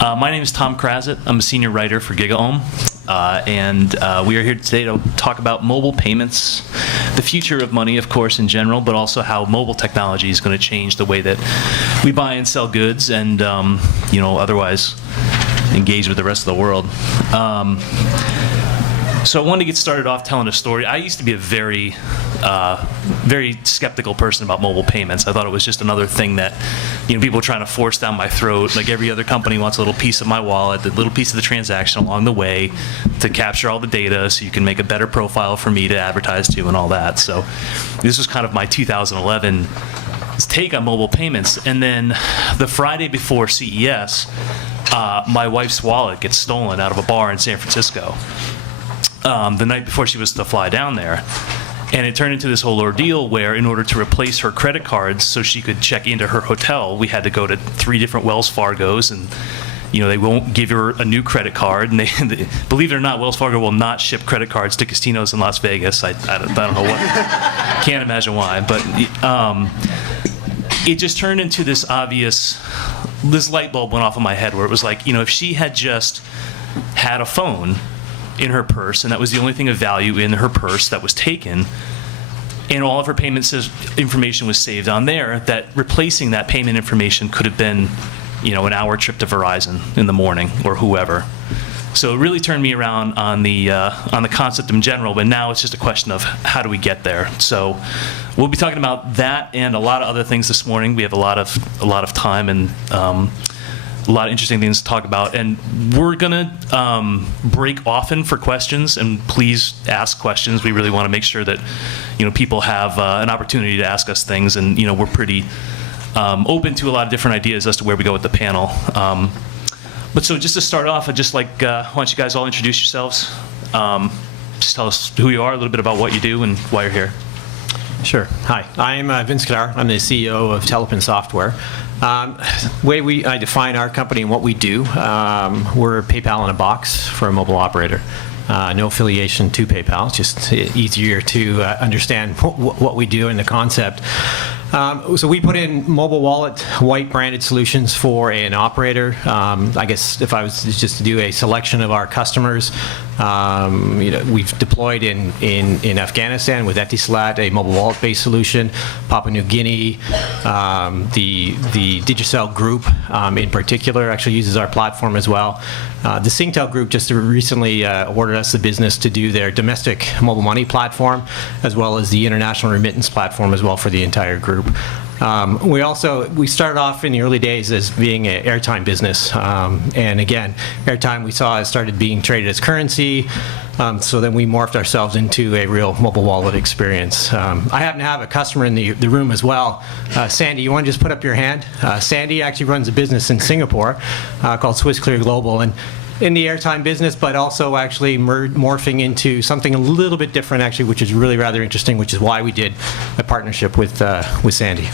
My name is Tom Krazit. I'm a senior writer for GigaOM, and we are here today to talk about mobile payments, the future of money, of course, in general, but also how mobile technology is going to change the way that we buy and sell goods and, otherwise engage with the rest of the world. So I wanted to get started off telling a story. I used to be a very skeptical person about mobile payments. I thought it was just another thing that, people were trying to force down my throat. Like every other company wants a little piece of my wallet, a little piece of the transaction along the way to capture all the data so you can make a better profile for me to advertise to and all that. So this was kind of my 2011 take on mobile payments. And then the Friday before CES, my wife's wallet gets stolen out of a bar in San Francisco. The night before she was to fly down there. And it turned into this whole ordeal where in order to replace her credit cards so she could check into her hotel, we had to go to 3 different Wells Fargos, and they won't give her a new credit card. And they believe it or not, Wells Fargo will not ship credit cards to casinos in Las Vegas. I don't know what. Can't imagine why. But it just turned into this light bulb went off in my head where it was like, if she had just had a phone in her purse, and that was the only thing of value in her purse that was taken, and all of her payment information was saved on there, that replacing that payment information could have been, an hour trip to Verizon in the morning or whoever. So it really turned me around on the concept in general, but now it's just a question of how do we get there. So we'll be talking about that and a lot of other things this morning. We have a lot of time and a lot of interesting things to talk about, and we're gonna break often for questions, and please ask questions. We really want to make sure that people have an opportunity to ask us things, and we're pretty open to a lot of different ideas as to where we go with the panel. But so just to start off, I'd just like why don't you guys all introduce yourselves? Just tell us who you are, a little bit about what you do, and why you're here. Sure. Hi, I'm Vince Kadar. I'm the CEO of Telepin Software. Way I define our company and what we do, we're PayPal in a box for a mobile operator. No affiliation to PayPal, just easier to understand what we do and the concept. So we put in mobile wallet, white branded solutions for an operator. I guess if I was just to do a selection of our customers, we've deployed in Afghanistan with Etisalat, a mobile wallet-based solution. Papua New Guinea, the Digicel group in particular actually uses our platform as well. The Singtel group just recently awarded us the business to do their domestic mobile money platform, as well as the international remittance platform as well for the entire group. We started off in the early days as being an airtime business, and again, airtime we saw started being traded as currency, so then we morphed ourselves into a real mobile wallet experience. I happen to have a customer in the room as well. Sandy, you want to just put up your hand? Sandy actually runs a business in Singapore called SwissClear Global, and in the airtime business, but also actually morphing into something a little bit different, actually, which is really rather interesting, which is why we did a partnership with Sandy.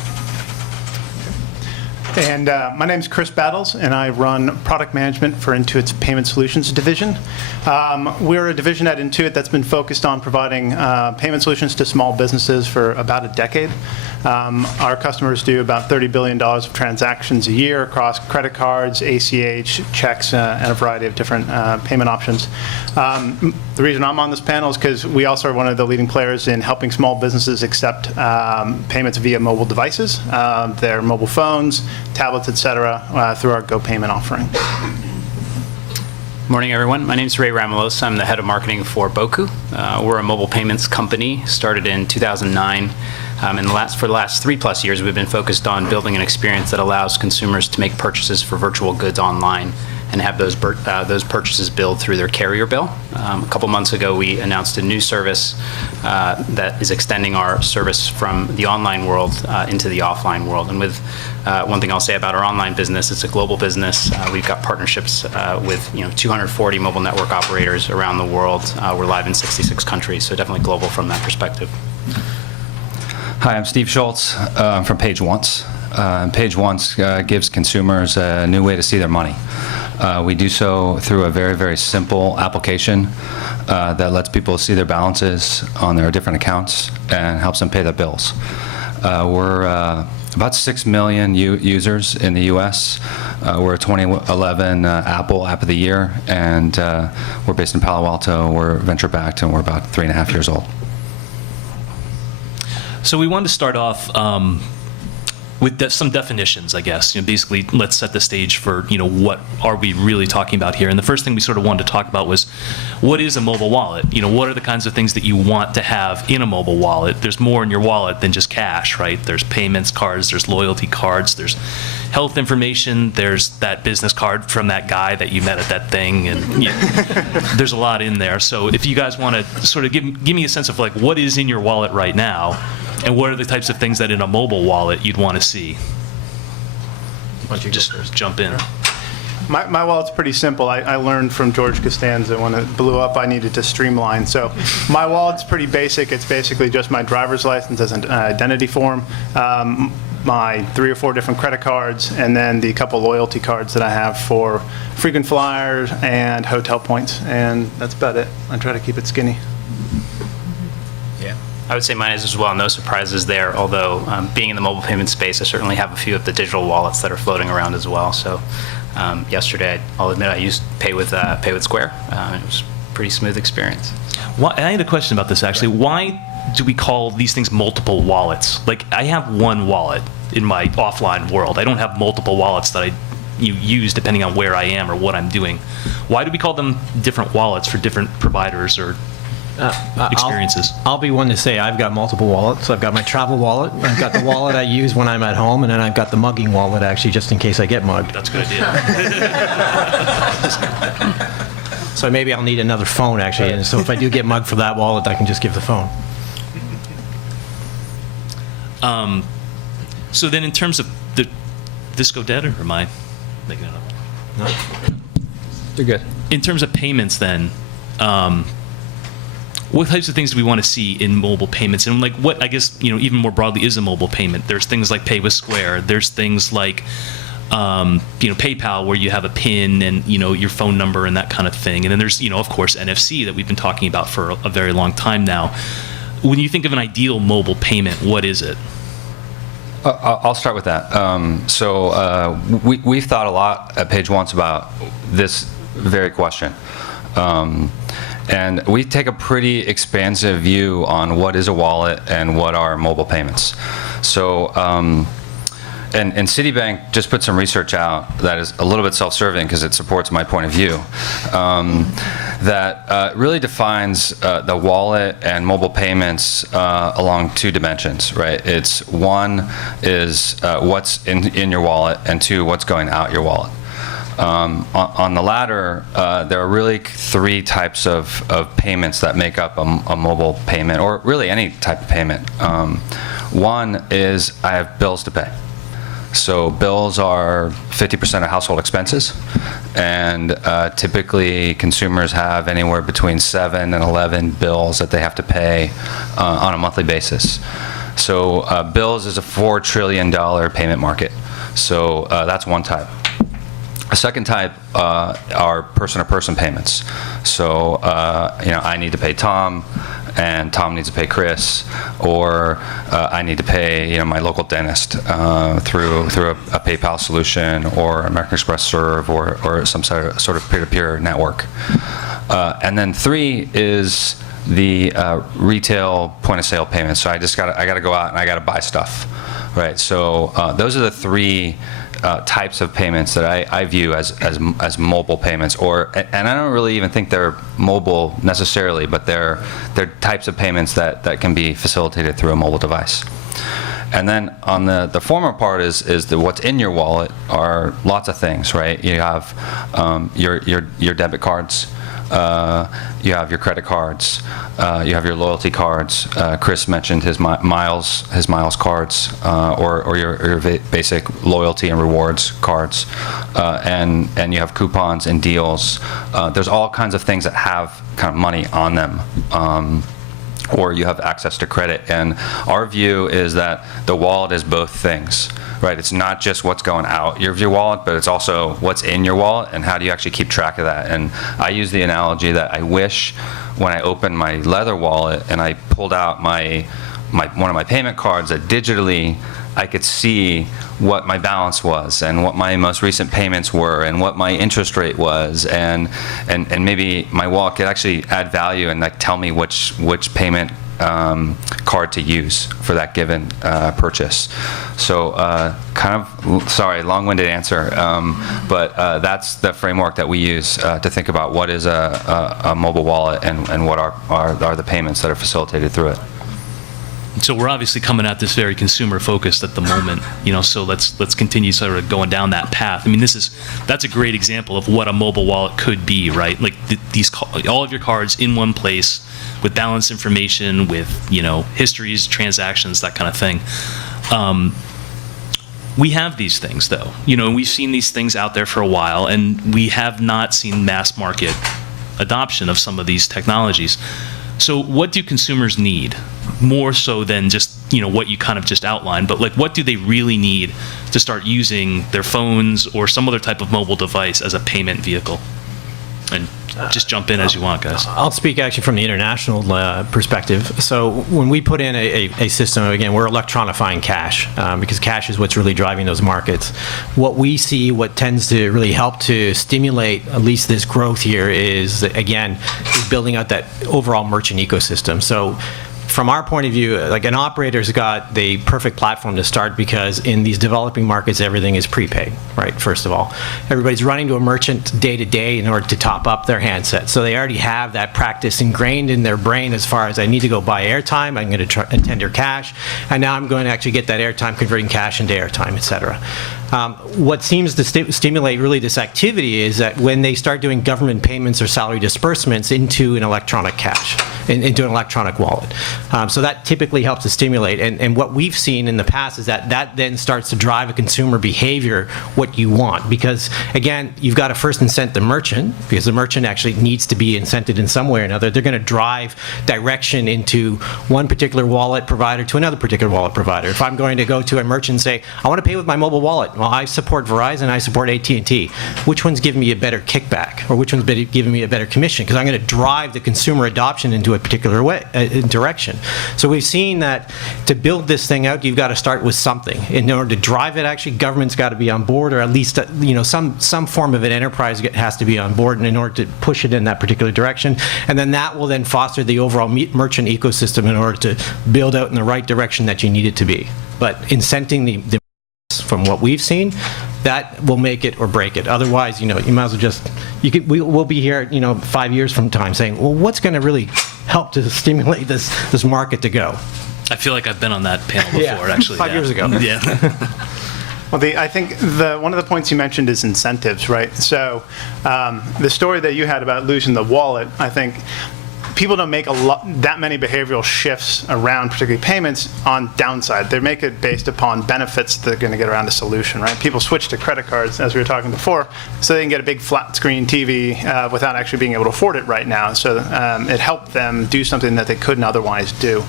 And my name is Chris Battles, and I run product management for Intuit's Payment Solutions division. We're a division at Intuit that's been focused on providing payment solutions to small businesses for about a decade. Our customers do about $30 billion of transactions a year across credit cards, ACH, checks, and a variety of different payment options. The reason I'm on this panel is because we also are one of the leading players in helping small businesses accept payments via mobile devices, their mobile phones, tablets, etc., through our GoPayment offering. Morning, everyone. My name is Ray Ramalos. I'm the head of marketing for Beaucoup. We're a mobile payments company, started in 2009. And for the last 3+ years, we've been focused on building an experience that allows consumers to make purchases for virtual goods online and have those purchases billed through their carrier bill. A couple months ago, we announced a new service that is extending our service from the online world into the offline world. And with one thing I'll say about our online business, it's a global business. We've got partnerships with 240 mobile network operators around the world. We're live in 66 countries, so definitely global from that perspective. Hi, I'm Steve Schultz from Pageonce. Pageonce gives consumers a new way to see their money. We do so through a very, very simple application that lets people see their balances on their different accounts and helps them pay their bills. We're about 6 million users in the U.S. We're a 2011 Apple App of the Year, and we're based in Palo Alto. We're venture-backed, and we're about 3.5 years old. So we wanted to start off with some definitions, I guess. Basically, let's set the stage for, what are we really talking about here? And the first thing we sort of wanted to talk about was, what is a mobile wallet? What are the kinds of things that you want to have in a mobile wallet? There's more in your wallet than just cash, right? There's payments cards, there's loyalty cards, there's health information, there's that business card from that guy that you met at that thing, and there's a lot in there. So if you guys want to sort of give me a sense of like what is in your wallet right now, and what are the types of things that in a mobile wallet you'd want to see? Why don't you just jump in? My wallet's pretty simple. I learned from George Costanza when it blew up, I needed to streamline. So my wallet's pretty basic. It's basically just my driver's license as an identity form, my 3 or 4 different credit cards, and then the couple loyalty cards that I have for frequent flyers and hotel points. And that's about it. I try to keep it skinny. I would say mine is as well. No surprises there, although being in the mobile payment space, I certainly have a few of the digital wallets that are floating around as well. So yesterday, I'll admit, I used Pay with Square. It was a pretty smooth experience. I had a question about this, actually. Why do we call these things multiple wallets? Like, I have one wallet in my offline world. I don't have multiple wallets that you use depending on where I am or what I'm doing. Why do we call them different wallets for different providers or experiences? I'll be one to say I've got multiple wallets. I've got my travel wallet, I've got the wallet I use when I'm at home, and then I've got the mugging wallet, actually, just in case I get mugged. That's a good idea. So maybe I'll need another phone, actually, and so if I do get mugged for that wallet, I can just give the phone. So then in terms of this go dead, or am I making it up? No. You're good. In terms of payments then, what types of things do we want to see in mobile payments? And like what, I guess, even more broadly is a mobile payment? There's things like Pay with Square. There's things like, PayPal, where you have a PIN and, your phone number and that kind of thing. And then there's, of course, NFC that we've been talking about for a very long time now. When you think of an ideal mobile payment, what is it? I'll start with that. We've thought a lot at Pageonce about this very question. And we take a pretty expansive view on what is a wallet and what are mobile payments. So, and Citibank just put some research out that is a little bit self-serving because it supports my point of view, that really defines the wallet and mobile payments along 2 dimensions, right? It's one is what's in your wallet, and 2, what's going out your wallet. On the latter, there are really 3 types of payments that make up a mobile payment, or really any type of payment. One is I have bills to pay. So bills are 50% of household expenses, and typically consumers have anywhere between 7 and 11 bills that they have to pay on a monthly basis. So bills is a $4 trillion payment market. So that's one type. A second type are person-to-person payments. So, I need to pay Tom, and Tom needs to pay Chris, or I need to pay, my local dentist through a PayPal solution, or American Express Serve, or some sort of peer-to-peer network. And then 3 is the retail point-of-sale payments. So I got to go out and I got to buy stuff, right? So those are the 3 types of payments that I view as mobile payments, and I don't really even think they're mobile necessarily, but they're types of payments that can be facilitated through a mobile device. And then on the former part is what's in your wallet are lots of things, right? You have your debit cards. You have your credit cards, you have your loyalty cards. Chris mentioned his miles cards, or your basic loyalty and rewards cards, and you have coupons and deals. There's all kinds of things that have kind of money on them. Or you have access to credit. And our view is that the wallet is both things, right? It's not just what's going out of your wallet, but it's also what's in your wallet and how do you actually keep track of that. And I use the analogy that I wish when I opened my leather wallet and I pulled out one of my payment cards that digitally I could see what my balance was and what my most recent payments were and what my interest rate was, and maybe my wallet could actually add value and like tell me which payment card to use for that given purchase. So kind of, sorry, long-winded answer, but that's the framework that we use to think about what is a mobile wallet and what are the payments that are facilitated through it. So we're obviously coming at this very consumer focused at the moment, so let's continue sort of going down that path. I mean, that's a great example of what a mobile wallet could be, right? Like all of your cards in one place with balance information, with histories, transactions, that kind of thing. We have these things though, and we've seen these things out there for a while, and we have not seen mass market adoption of some of these technologies. So what do consumers need? More so than just what you kind of just outlined, but like what do they really need to start using their phones or some other type of mobile device as a payment vehicle? And just jump in as you want, guys. I'll speak actually from the international perspective. So when we put in a system, again, we're electronifying cash because cash is what's really driving those markets. What we see, what tends to really help to stimulate at least this growth here is building out that overall merchant ecosystem. So from our point of view, like an operator's got the perfect platform to start because in these developing markets, everything is prepaid, right? First of all, everybody's running to a merchant day to day in order to top up their handset. So they already have that practice ingrained in their brain as far as I need to go buy airtime, I'm going to tender cash, and now I'm going to actually get that airtime, converting cash into airtime, et cetera. What seems to stimulate really this activity is that when they start doing government payments or salary disbursements into an electronic cash, into an electronic wallet. So that typically helps to stimulate. And what we've seen in the past is that then starts to drive a consumer behavior, what you want. Because, again, you've got to first incent the merchant, because the merchant actually needs to be incented in some way or another. They're going to drive direction into one particular wallet provider to another particular wallet provider. If I'm going to go to a merchant and say, I want to pay with my mobile wallet, well, I support Verizon, I support AT&T. Which one's giving me a better kickback, or which one's giving me a better commission? Because I'm going to drive the consumer adoption into a particular direction. So we've seen that to build this thing out, you've got to start with something. In order to drive it, actually, government's got to be on board, or at least some form of an enterprise has to be on board, and in order to push it in that particular direction, and then that will then foster the overall merchant ecosystem in order to build out in the right direction that you need it to be. But incenting the from what we've seen, that will make it or break it. Otherwise, you might as well just, we'll be here, 5 years from time saying, well, what's going to really help to stimulate this market to go? I feel like I've been on that panel before, actually. 5 years ago. Yeah. Well, I think one of the points you mentioned is incentives, right? So the story that you had about losing the wallet, I think people don't make that many behavioral shifts around particularly payments on downside. They make it based upon benefits they're going to get around a solution, right? People switch to credit cards, as we were talking before, so they can get a big flat screen TV without actually being able to afford it right now. So it helped them do something that they couldn't otherwise do.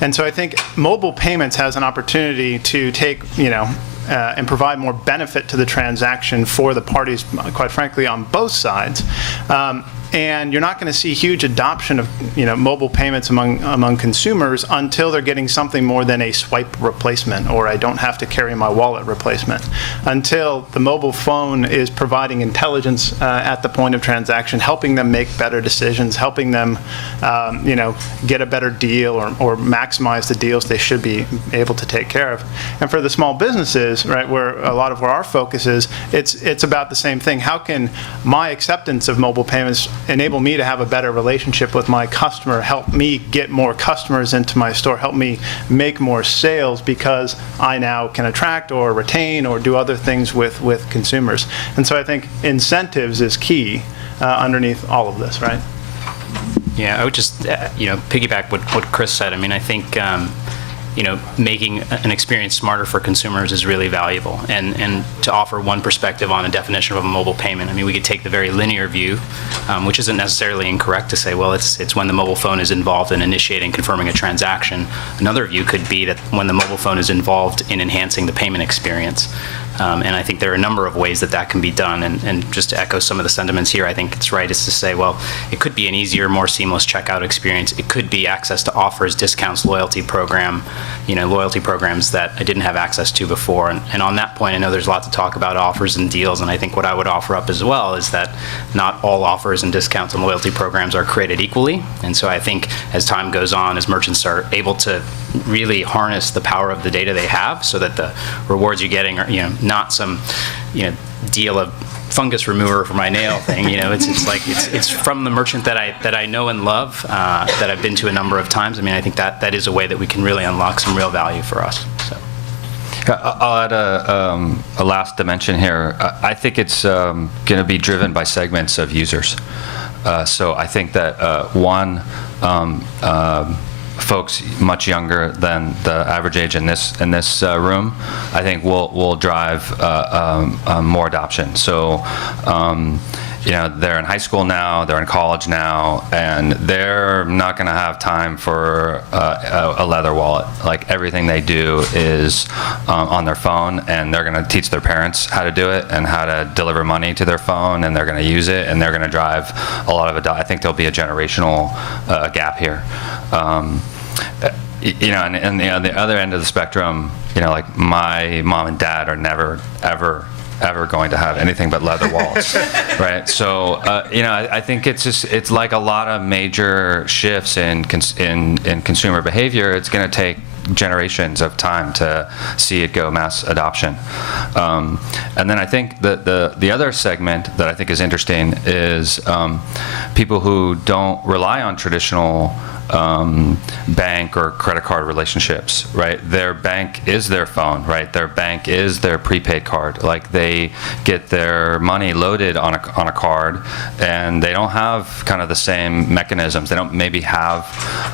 And so I think mobile payments has an opportunity to take, and provide more benefit to the transaction for the parties, quite frankly, on both sides. And you're not going to see huge adoption of mobile payments among consumers until they're getting something more than a swipe replacement, or I don't have to carry my wallet replacement. Until the mobile phone is providing intelligence at the point of transaction, helping them make better decisions, helping them get a better deal or maximize the deals they should be able to take care of. And for the small businesses, right, where a lot of our focus is, it's about the same thing. How can my acceptance of mobile payments enable me to have a better relationship with my customer, help me get more customers into my store, help me make more sales because I now can attract or retain or do other things with consumers. And so I think incentives is key underneath all of this, right? Yeah, I would just piggyback what Chris said. I mean, I think making an experience smarter for consumers is really valuable. And to offer one perspective on a definition of a mobile payment, I mean, we could take the very linear view, which isn't necessarily incorrect to say, well, it's when the mobile phone is involved in initiating, confirming a transaction. Another view could be that when the mobile phone is involved in enhancing the payment experience. And I think there are a number of ways that that can be done. And just to echo some of the sentiments here, I think it's right is to say, well, it could be an easier, more seamless checkout experience. It could be access to offers, discounts, loyalty programs that I didn't have access to before. And on that point, I know there's a lot to talk about offers and deals, and I think what I would offer up as well is that not all offers and discounts and loyalty programs are created equally. And so I think as time goes on, as merchants are able to really harness the power of the data they have so that the rewards you're getting are, not some, deal of fungus remover for my nail thing. It's from the merchant that I know and love, that I've been to a number of times. I mean, I think that is a way that we can really unlock some real value for us. So. I'll add a last dimension here. I think it's going to be driven by segments of users. So I think that folks much younger than the average age in this room, I think will drive more adoption. So they're in high school now, they're in college now, and they're not going to have time for a leather wallet. Like, everything they do is on their phone, and they're going to teach their parents how to do it and how to deliver money to their phone, and they're going to use it, and they're going to drive a lot of I think there'll be a generational gap here. And on the other end of the spectrum, like, my mom and dad are never, ever going to have anything but leather wallets, right? So, I think it's like a lot of major shifts in consumer behavior. It's going to take generations of time to see it go mass adoption. And then I think the other segment that I think is interesting is people who don't rely on traditional bank or credit card relationships, right? Their bank is their phone, right? Their bank is their prepaid card. Like, they get their money loaded on a card, and they don't have kind of the same mechanisms. They don't maybe have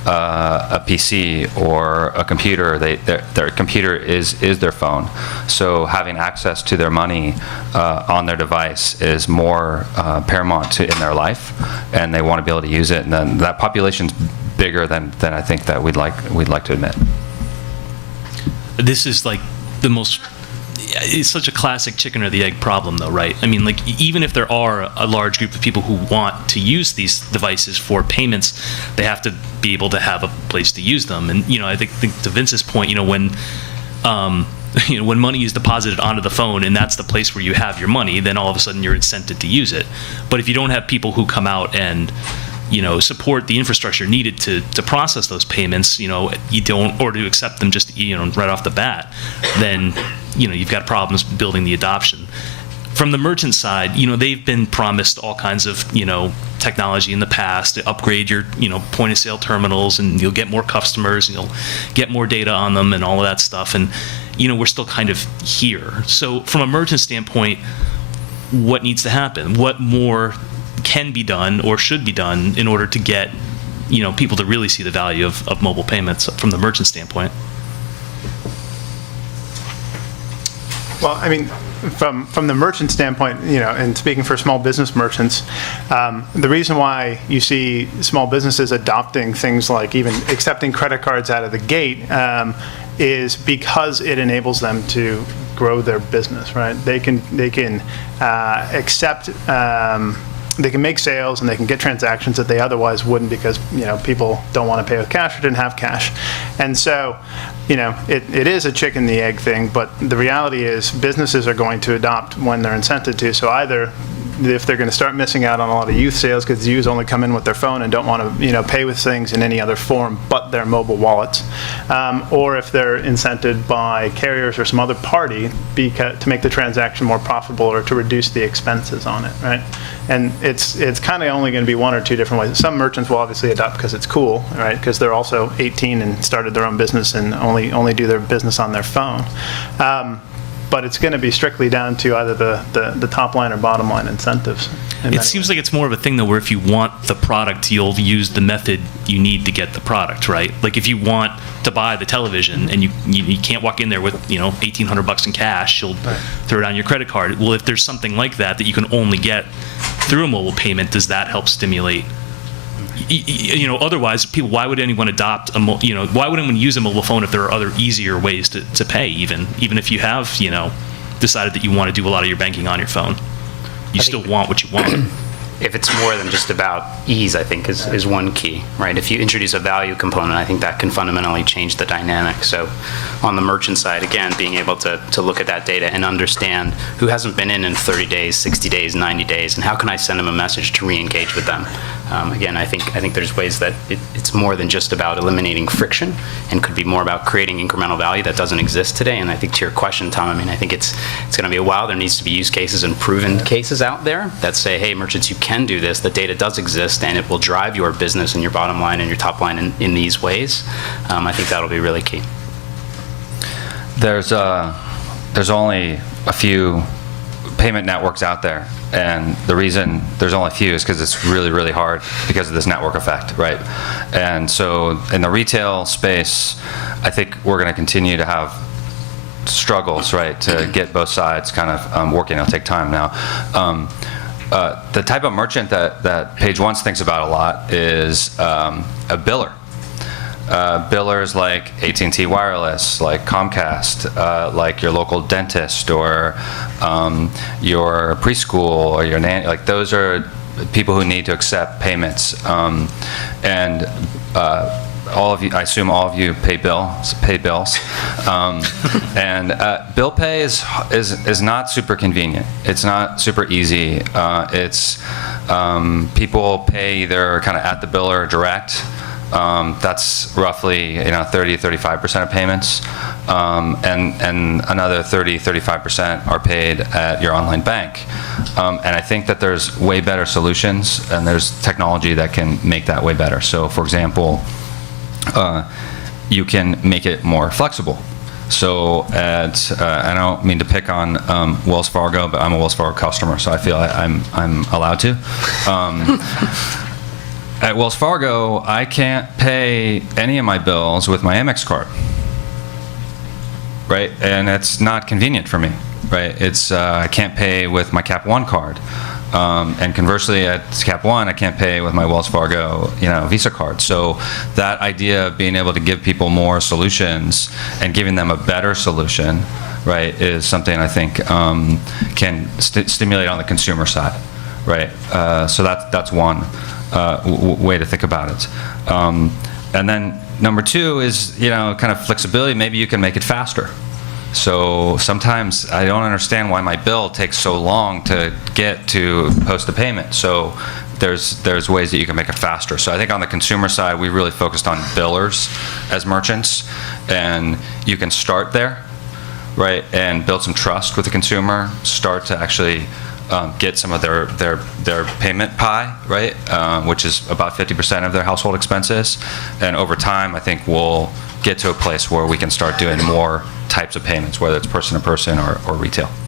a PC or a computer. Their computer is their phone. So having access to their money on their device is more paramount in their life, and they want to be able to use it. And then that population's bigger than I think that we'd like to admit. This is like it's such a classic chicken or the egg problem, though, right? I mean, like, even if there are a large group of people who want to use these devices for payments, they have to be able to have a place to use them. And I think to Vince's point, when when money is deposited onto the phone and that's the place where you have your money, then all of a sudden you're incented to use it. But if you don't have people who come out and support the infrastructure needed to process those payments, you don't, or to accept them just, right off the bat, then, you've got problems building the adoption. From the merchant side, they've been promised all kinds of, technology in the past to upgrade your, point of sale terminals, and you'll get more customers, and you'll get more data on them and all of that stuff. And, we're still kind of here. So from a merchant standpoint, what needs to happen? What more can be done or should be done in order to get people to really see the value of mobile payments from the merchant standpoint? Well, I mean, from the merchant standpoint, and speaking for small business merchants, the reason why you see small businesses adopting things like even accepting credit cards out of the gate is because it enables them to grow their business, right? They can accept. They can make sales and they can get transactions that they otherwise wouldn't, because people don't want to pay with cash or didn't have cash. And so it is a chicken the egg thing, but the reality is businesses are going to adopt when they're incented to. So either if they're going to start missing out on a lot of youth sales because youth only come in with their phone and don't want to pay with things in any other form but their mobile wallets, or if they're incented by carriers or some other party to make the transaction more profitable or to reduce the expenses on it, right? And it's kind of only going to be one or two different ways. Some merchants will obviously adopt because it's cool, right? Because they're also 18 and started their own business and only do their business on their phone. But it's going to be strictly down to either the top line or bottom line incentives. It seems like it's more of a thing, though, where if you want the product, you'll use the method you need to get the product, right? Like, if you want to buy the television and you can't walk in there with $1,800 in cash, you'll throw it on your credit card. Well, if there's something like that you can only get through a mobile payment, does that help stimulate? Otherwise, why would anyone adopt why would anyone use a mobile phone if there are other easier ways to pay, even if you have, decided that you want to do a lot of your banking on your phone. You still want what you want. If it's more than just about ease, I think is one key, right? If you introduce a value component, I think that can fundamentally change the dynamic. So on the merchant side, again, being able to look at that data and understand who hasn't been in 30 days, 60 days, 90 days, and how can I send them a message to re-engage with them? Again, I think there's ways that it's more than just about eliminating friction, and could be more about creating incremental value that doesn't exist today. And I think to your question, Tom, I mean, I think it's going to be a while. There needs to be use cases and proven cases out there that say, hey, merchants, you can do this. The data does exist, and it will drive your business and your bottom line and your top line in these ways. I think that'll be really key. There's only a few payment networks out there, and the reason there's only a few is because it's really, really hard because of this network effect, right? And so in the retail space, I think we're going to continue to have struggles, right, to get both sides kind of working. It'll take time now. The type of merchant that Pageonce thinks about a lot is a biller. Billers like AT&T Wireless, like Comcast, like your local dentist, or your preschool, or your nanny. Like, those are people who need to accept payments. And all of you, I assume all of you pay bills. And bill pay is not super convenient. It's not super easy. It's people pay either kind of at the biller or direct. That's roughly 30-35% of payments, and another 30-35% are paid at your online bank. And I think that there's way better solutions, and there's technology that can make that way better. So, for example, you can make it more flexible. So I don't mean to pick on Wells Fargo, but I'm a Wells Fargo customer, so I feel I'm allowed to. At Wells Fargo, I can't pay any of my bills with my Amex card, right? And it's not convenient for me, right? It's I can't pay with my Cap One card, and conversely, at Cap One, I can't pay with my Wells Fargo, Visa card. So that idea of being able to give people more solutions and giving them a better solution, right, is something I think can stimulate on the consumer side, right? So that's one way to think about it. And then number two is, kind of flexibility. Maybe you can make it faster. So sometimes I don't understand why my bill takes so long to get to post a payment. So there's ways that you can make it faster. So I think on the consumer side, we really focused on billers as merchants, and you can start there, right, and build some trust with the consumer, start to actually get some of their payment pie, right, which is about 50% of their household expenses. And over time, I think we'll get to a place where we can start doing more types of payments, whether it's person to person or retail.